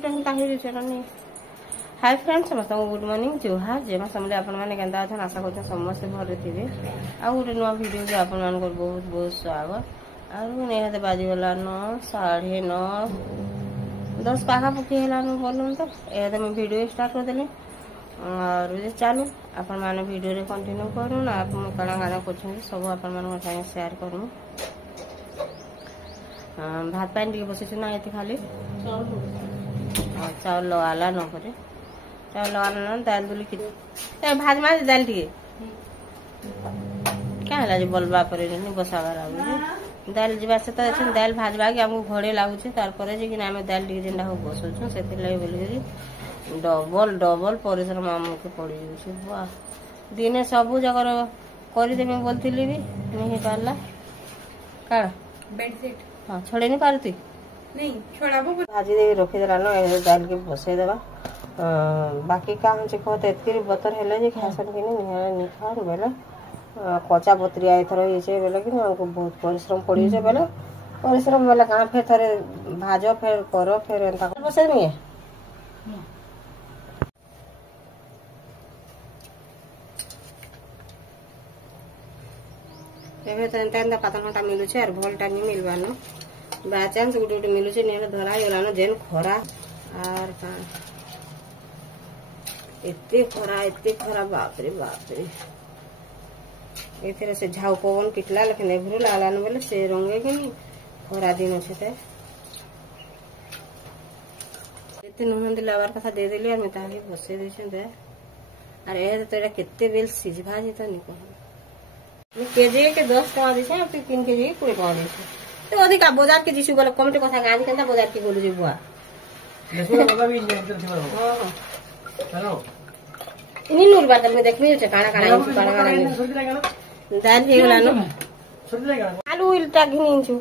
गुटे हेन्ता हो जाए। Hi friends, समस्त गुड मॉर्निंग जोहार जेमा समले आपण माने केंदा अछन आशा करछन समस्त भले थिबे। आ गुटे नुआ वीडियो के आपण मान को बहुत बहुत स्वागत। आ नेहाते बाजी वाला 9 9:30 10 पाखा पकी हेला न बोलूं तो एते मैं वीडियो स्टार्ट कर देली और जे चालू आपण माने वीडियो रे कंटिन्यू करू ना आप कणा गाना करछन सब आपण मान संगे शेयर करू। भात पानी टी बसे ना एते खाली चाउल आला न करे चाउल आला न दाल दुली कि भाज माज दाल टी क्या हला जे बोलबा करे नहीं बसावा राउ दाल जीवा से तो अच्छे दाल भाजबा के हमको घोड़े लागुचे तार पर जे कि नामे दाल टी जेंडा हो बसोछु सेति लई बोली डबल डबल परिश्रम हमके पड़ी छै। वाह दिने सब जगर करि देबे बोलथिली भी नहीं पारला का बेडशीट हां छोड़े नहीं पारती नहीं छोड़ाबो भाजी दे रखि देला न दाल के बसे देबा। बाकी काम जे कहत एतकी बतर हेले जे खासन कि नहीं खार बेला कच्चा बतरिया एथरो ये छे बेला कि हमको बहुत परिश्रम पड़ी छे बेला परिश्रम बेला कहां फेर थरे भाजो फेर करो फेर एंता बसे नहीं है। एबे त एंता पातल घंटा मिलु छे और भलटा नहीं मिलबा न बाय चांस गुटे गुटे मिलु छे नेला धरा गेला न जेन खरा आर का एते खरा बाप रे एथरे से झाउ पवन पिटला लेकिन एभरू लाला न बोले से रंगे कि नहीं खरा दिन अच्छे ते एते नहन दिलावार कथा दे देली और मैं ताके बसे देछन दे अरे ए तो एटा केते बेल सिझभा जी त नहीं कह मैं केजी के 10 टका दिसे और 3 केजी 20 टका दिसे तो अधिक बाजार के जिसु गले कमटे कथा गानी केनता बाजार के बोलु जे बुआ देखो बाबा भी इंटर से मारो हां हेलो इनी नूर बात में देखनी छे काना दाल हे गला न छोड़ देगा आलू इल्टा घिनी छु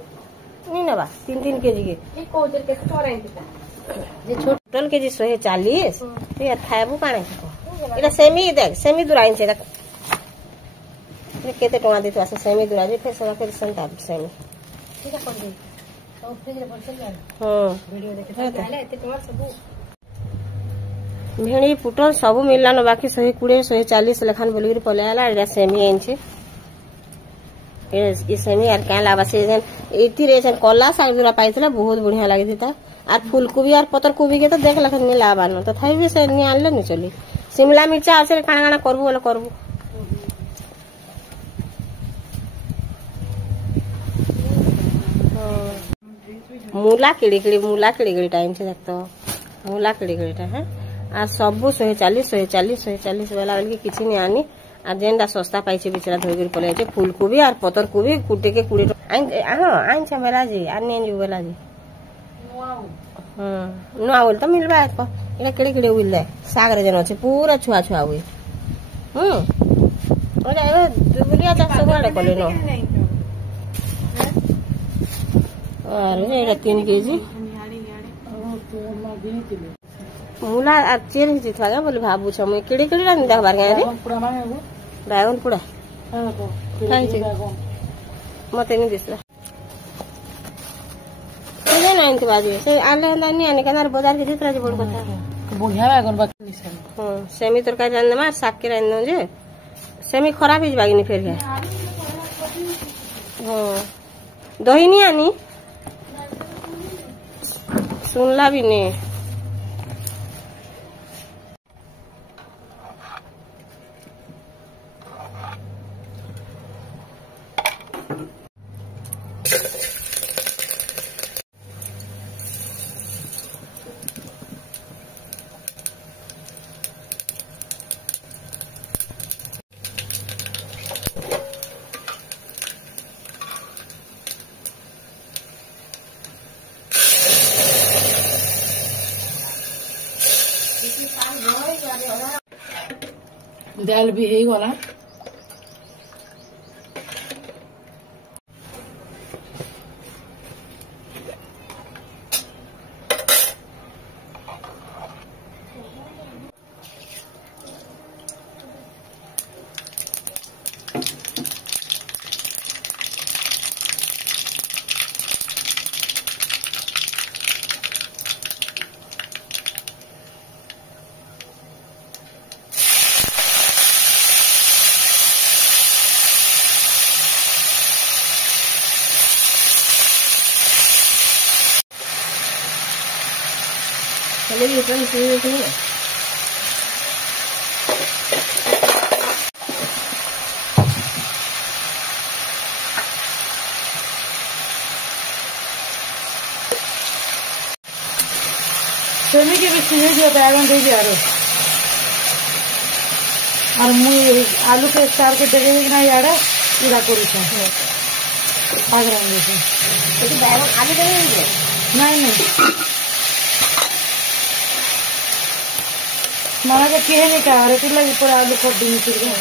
नहीं नबा 3 केजी के ई कोजर के स्टोर एंता जे छोटल केजी 140 ते थाबु काने एटा सेमी देख सेमी दुराइन छे केते टका देतो आसे सेमी दुरा जे फेर सवा फेर संता सेमी ठीक है पड़ गई तो फ्रिज रे भर चल जाए। हां वीडियो देखे ताले एते टका सब भेड़ी पुटल सब मिलला न बाकी 120 140 लेखान बोली पले आला एटा सेमी एन छे ए सेमी आर का लाबा से जन एती रे जन कला साग दुरा पाइतला बहुत बढ़िया लागि था आर फूलकोबी आर पतर कोबी के तो देख लखन नहीं लाबा न तो थाई भी से नहीं आनले नहीं चली शिमला मिर्चा आसे काना काना करबो बोले करबो मूला किड़ी टाइम से देखतो मूला किड़ी है आ सब 140 वाला के किछि नहीं आनी आ जेंडा सस्ता पाई छे बिचरा धोई कर पले छे फूलकोबी आर पतर कोबी कुटे के 20 हां आइन छे मेला जी आनी जो बेला जी नुआ बोल तो मिलबा को एटा किड़ी उइल दे साग रे जन छे पूरा छुआ हुई ओरे दुबलिया चाष वाले कोले न और एटा 3 केजी मूला चेर हिची था बोले भाबू छ मैं किड़ी रानी देखबार गाय रे बैगन पुड़ा मते नहीं दिसला नहीं नहीं तो बाजी से आले हंदा नहीं आने कनार बाजार के दिसला जे बड़ कथा बढ़िया बैगन बाकी हां सेमी तरकारी रान मा साग के रान जे सेमी खराब हिज बागी नहीं फेर गए हां दही नहीं आनी सुनला भी नहीं दाल भी है वाला चले भी ऊपर इसे देखिए सेमी के भी सीधे जो बैगन दे दिया और मुझे आलू के स्टार के देखे कि ना यार इरा करू आग रंग से बैगन आलू देंगे नहीं माना के किए नहीं कहा रेटी लगी पूरा आलू खोद दी मिल गए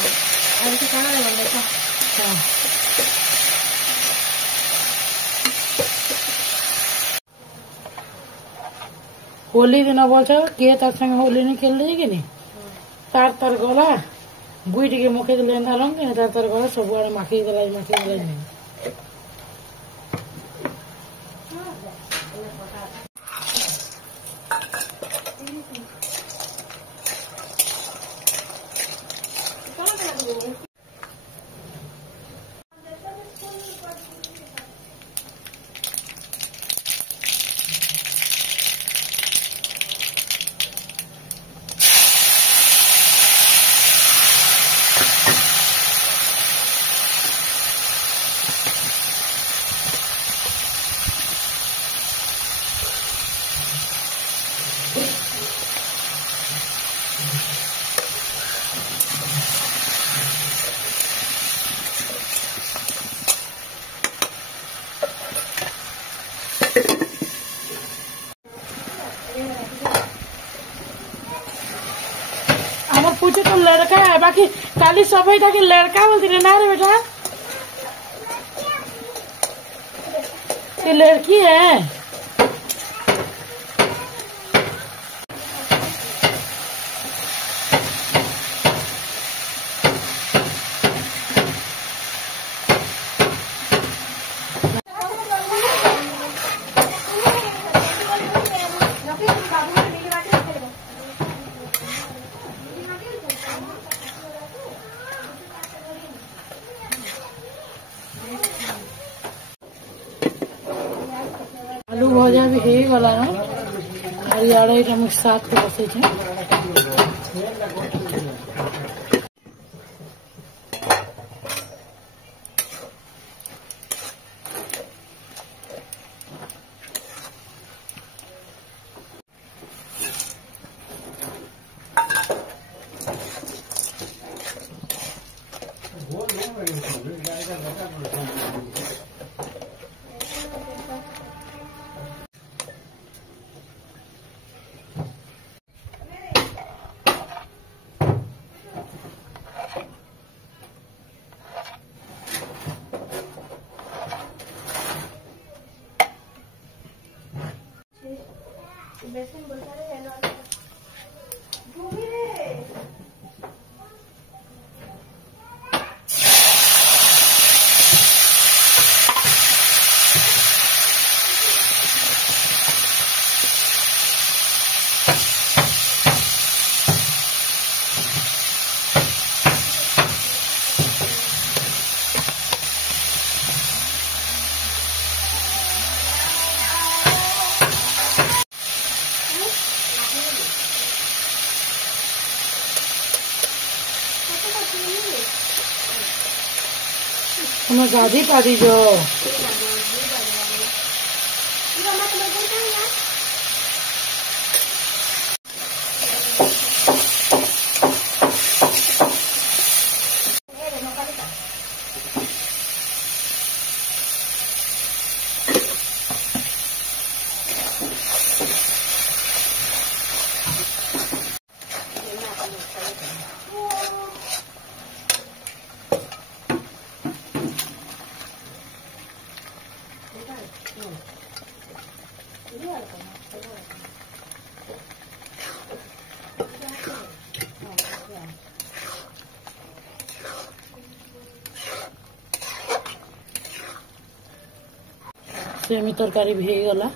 आलू तो खाना नहीं बनता हाँ होली दिन बोल किए तार संगे होली नहीं खेल रही कि नहीं तार तार गला बुईट के मुखे लेना लंगे तार तार गला सब आड़े माखी गला नहीं पूछे तो लड़का है बाकी काली सब था कि लड़का बोलती रे ना रे बेटा ये लड़की है आलू भजा भी हो गला और यार साथ के बसे तुम्हें गादी पादी जो सेमी तरकारी भी गला।